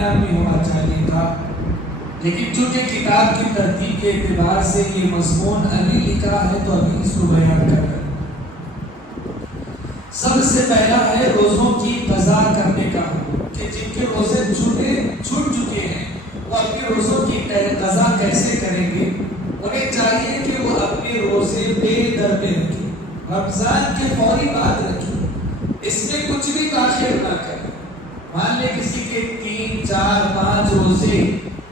اپنے آپ میں ہونا چاہیے تھا، لیکن چونکہ کتاب کی ترتیب کے اعتبار سے یہ مضمون ابھی لکھا ہے تو ابھی اس کو بیان کر رہے ہیں۔ سب سے پہلا ہے روزوں کی قضا کرنے کا، کہ جن کے روزے چھوٹ چکے ہیں وہ اپنے روزوں کی قضا کیسے کریں گے۔ انہیں چاہیے کہ وہ اپنے روزے بے در پہ رکھیں، رمضان کے فوری بعد رکھیں، اس میں کچھ بھی تاخیر نہ کریں۔ مان لے کسی کے 3، 4، 5 روزے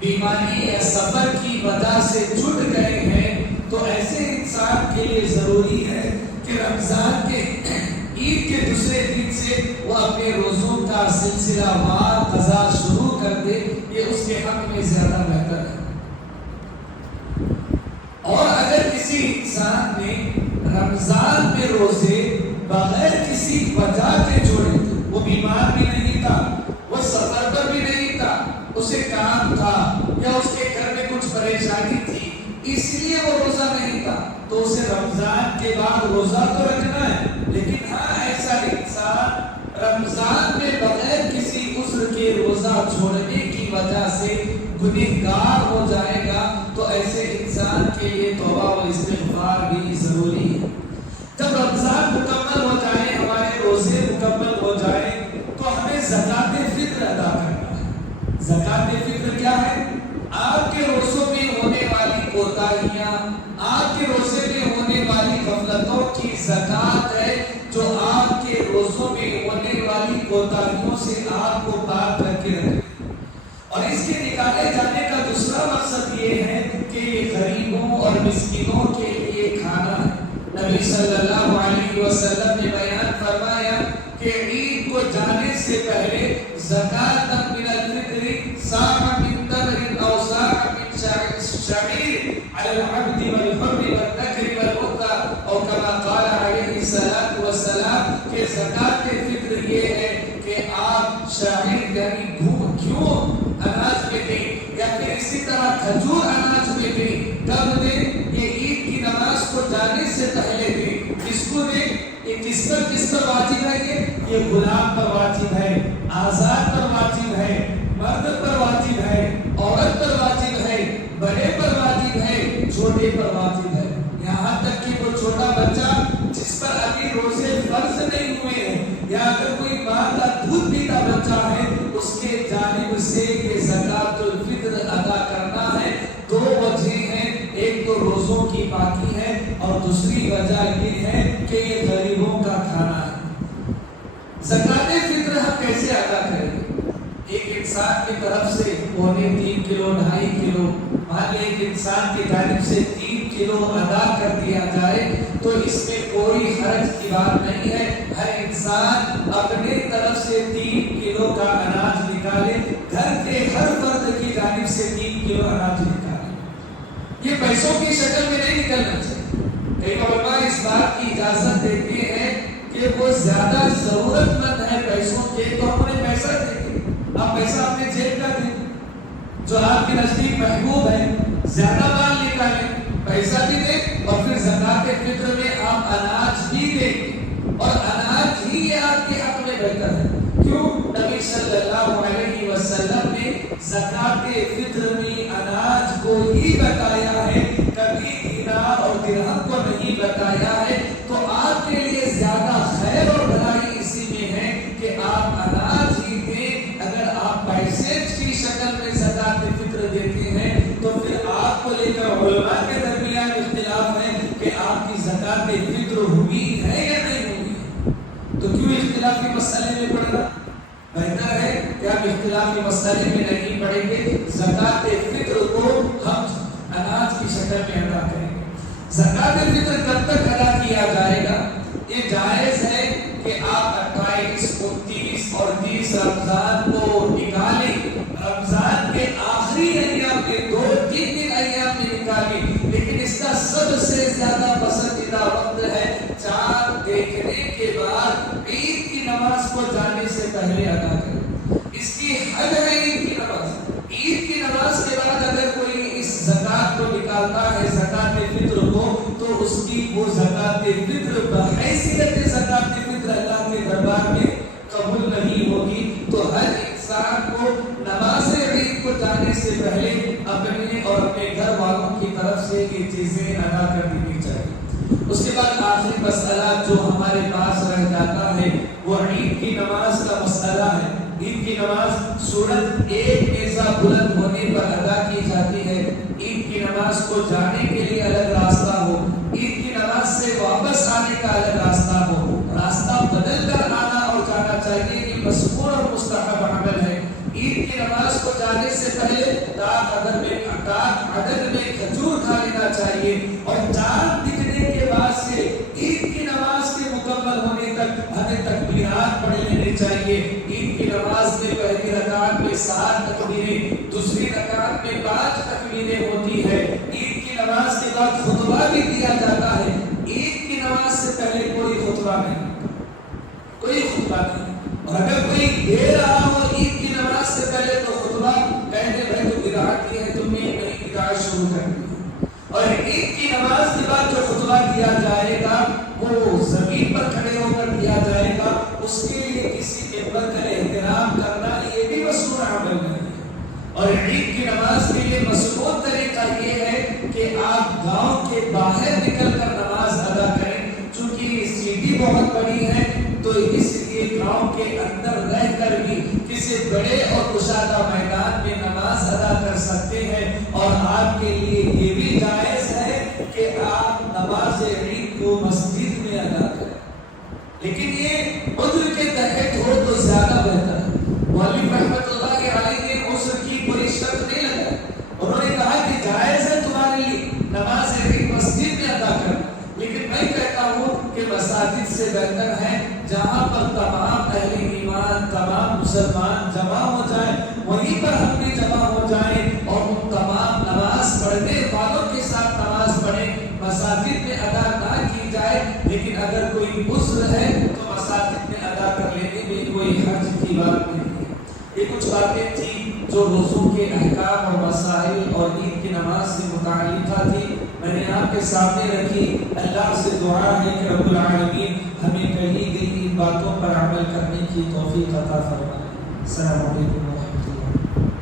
بیماری یا سفر کی وجہ سے چھوٹ گئے ہیں تو ایسے انسان کے لیے ضروری ہے کہ رمضان کے عید کے دوسرے دن سے وہ اپنے روزوں کا سلسلہ وار قضا شروع کر دے، یہ اس کے حق میں زیادہ بہتر ہے۔ اور اگر کسی انسان نے رمضان میں روزے بغیر کسی وجہ کے چھوڑے، وہ بیمار بھی نہیں تھا، وہ سفر پر بھی نہیں تھا، اسے کام تھا یا اس کے گھر میں کچھ پریشانی تھی اس لیے وہ روزہ نہیں تھا، تو اسے رمضان کے بعد روزہ تو رکھنا ہے، لیکن ہاں ایسا انسان رمضان میں بغیر کسی عذر کے روزہ چھوڑنے کی وجہ سے گنہگار ہو جائے گا تو ایسے انسان کے لیے توبہ و استغفار بھی ضروری ہے۔ جب رمضان مکمل ہو جائے، ہمارے روزے مکمل ہو جائے تو ہمیں زکوٰۃ فطر ادا کرنا ہے۔ زکوٰۃ فطر کیا ہے؟ آپ کے روزوں میں ہونے والی کوتاہیاں، آپ کے روزے میں ہونے والی غفلتوں کی زکوٰۃ ہے جو آپ کے روزوں میں ہونے والی کوتاہیوں سے آپ کو پاک کر کے رکھے۔ اور اس کے نکالے جانے کا دوسرا مقصد یہ ہے کہ یہ غریبوں اور مسکینوں کے لیے کھانا ہے۔ نبی صلی اللہ علیہ وسلم نے بیان فرمایا کہ عید کو جانے سے پہلے زکوٰۃ من الفطر صاع من تمر او صاع من شعیر علی العبد والحر والذکر والانثى او کما قال علیہ الصلوۃ والسلام، کہ زکوٰۃ فطر یہ ہے کہ آپ شعیر یعنی گھیو اناج میں دیں یا پھر اسی طرح کھجور اناج میں دیں۔ کب دیں؟ یہ عید کی نماز کو جانے سے پہلے دیں۔ کس کو دیں؟ یہ کس پر واجب ہے؟ یہ غلام پر واجب ہے، آزاد پر واجب ہے، مرد پر واجب ہے، عورت پر واجب ہے، بڑے پر واجب ہے، چھوٹے پر واجب ہے، یہاں تک کہ وہ چھوٹا بچہ جس پر ابھی روزے فرض نہیں ہوئے ہیں یا اگر کوئی ماں کا دودھ پیتا بچہ ہے اس کے جانب سے یہ زکوٰۃ الفطر ادا کرنا ہے۔ دو وجہ ہیں، ایک تو روزوں کی پاکی ہے اور دوسری وجہ یہ ہے کہ یہ غریبوں کا کھانا ہے۔ زکوٰۃ فطر ہم کیسے ادا کریں گے؟ ایک انسان کی طرف سے 3 کلو 2.5 کلو، مان لے ایک انسان کی جانب سے 3 کلو ادا کر دیا جائے تو اس میں کوئی حرج کی بات نہیں ہے۔ ہر انسان اپنے طرف سے 3 کلو کا اناج نکالے، گھر کے ہر فرد کی جانب سے 3 کلو اناج نکالے۔ یہ پیسوں کی شکل میں نہیں نکلنا چاہیے۔ کئی علماء اس بات کی اجازت دیتے ہیں کہ وہ زیادہ ضرورت مند ہے پیسوں کے تو ہم انہیں پیسہ دیں گے، آپ پیسہ اپنے جیب کا دیں، جو آپ کے نزدیک محبوب ہے زیادہ مال نکالیں، پیسہ بھی دیں اور پھر زکوٰۃ فطر میں آپ اناج بھی دیں، اور اناج ہی یہ آپ کے حق میں بہتر ہے۔ کیوں؟ نبی صلی اللہ علیہ وسلم نے زکوٰۃ فطر میں اناج کو ہی بتایا ہے، کبھی دینار اور درہم کو نہیں بتایا ہے، تو آپ کے لیے زیادہ خیر اور بھلائی اسی میں ہے کہ آپ اناج ہی دیں۔ اگر آپ پیسے کی شکل میں زکوٰۃ فطر دیتے ہیں تو پھر آپ کو لے کر علماء کے درمیان اختلاف ہے کہ آپ کی زکوٰۃ فطر ہوئی ہے یا نہیں ہوئی۔ تو کیوں اختلافی مسئلے میں پڑھنا؟ بہتر ہے کہ آپ اختلافی مسئلے میں نہیں پڑھیں گے، زکوٰۃ فطر کو ہم اناج کی شکل میں ادا کریں گے۔ زکوٰۃ فطر کب تک ادا کیا جائے گا؟ یہ جائز ہے کہ آپ 28، 29 اور 30 رمضان کو نکالیں، رمضان کے آخری ایام میں 2-3 دن ایام میں نکالیں، لیکن اس کا سب سے زیادہ پسندیدہ وقت ہے چاند دیکھنے کے بعد عید کی نماز کو جانے سے پہلے ادا کریں۔ اس کی حد ہے عید کی نماز۔ عید کی نماز کے بعد اگر کوئی اس زکوٰۃ کو نکالتا ہے، زکوٰۃ فطر کو، تو اس کی وہ زکوٰۃ فطر بحیثیت زکوٰۃ فطر اللہ کے دربار میں قبول نہیں ہوگی۔ تو ہر انسان کو نماز آخری مسئلہ جو ہمارے پاس رہ جاتا ہے وہ عید کی نماز کا مسئلہ ہے۔ عید کی نماز سورت ایک نیزہ بلند ہونے پر ادا کی جاتی ہے۔ عید کی نماز کو جانے کے لیے الگ راستہ ہو، عید کی نماز سے واپس آنے کا الگ راستہ ہو، راستہ بدل کر آنا اور جانا چاہیے، یہ مسنون اور مستحب عمل ہے۔ عید کی نماز کو جانے سے پہلے عدد میں کھجور کھا لینا چاہیے، اور چاند دکھنے کے بعد سے عید کی نماز کے مکمل ہونے تک ہمیں تکبیرات پڑھ لینے چاہیے۔ عید کی نماز میں پہلی رکعت میں 7 تکبیریں، دوسری رکعت میں 5 تکبیریں ہوتی ہے۔ عید کی نماز کے بعد خطبہ بھی دیا جاتا ہے۔ عید کی نماز سے پہلے کوئی خطبہ نہیں، کوئی خطبہ نہیں، اور اگر کوئی دے رہا ہو عید کی نماز سے پہلے تو خطبہ کہتے بھائی تو بدعت کی ہے، تم نے نئی بدعت شروع کر دی۔ اور عید کی نماز کے بعد جو خطبہ دیا جائے گا وہ زمین پر کھڑے ہو کر دیا جائے گا، اس کے لیے کسی ممبر کا احترام کرنا یہ بھی مسنون عمل نہیں ہے۔ اور عید کی نماز کے لیے مسنون طریقہ یہ ہے کہ آپ گاؤں کے باہر نکل کر نماز ادا کریں، چونکہ سٹی بہت بڑی ہے تو اس لیے گاؤں کے اندر رہ کر بھی کسی بڑے اور کشادہ میدان میں نماز ادا کر سکتے ہیں، اور آپ کے لیے یہ بھی جائز ہے کہ آپ نماز عید کو مسجد میں ادا کریں، لیکن یہ عذر کے تحت ہو تو زیادہ بہتر ہے۔ مولوی رحمت اللہ علیہ نے عذر کی کوئی شرط نہیں لگائی، انہوں نے کہا کہ جائز ہے تمہارے لیے نماز عید مسجد میں ادا کرنا، لیکن میں کہتا ہوں کہ مساجد سے بہتر ہے جہاں پر تمام اہل ایمان، تمام مسلمان جمع ہو جائیں، وہیں پر ہم بھی جمع ہو جائیں اور ان تمام نماز پڑھنے والوں کے ساتھ نماز پڑھیں، مساجد میں ادا نہ کی جائے۔ لیکن اگر کوئی عذر ہے تو مساجد میں ادا کر لینے میں کوئی حرج کی بات نہیں ہے۔ یہ کچھ باتیں تھیں جو روزوں کے احکام اور مسائل اور عید کی نماز سے متعلقہ تھی، میں نے آپ کے سامنے رکھی۔ اللہ سے دعا ہے کہ رب العالمین ہمیں کہی گئی ان باتوں پر عمل کرنے کی توفیق عطا فرمائے۔ السلام علیکم۔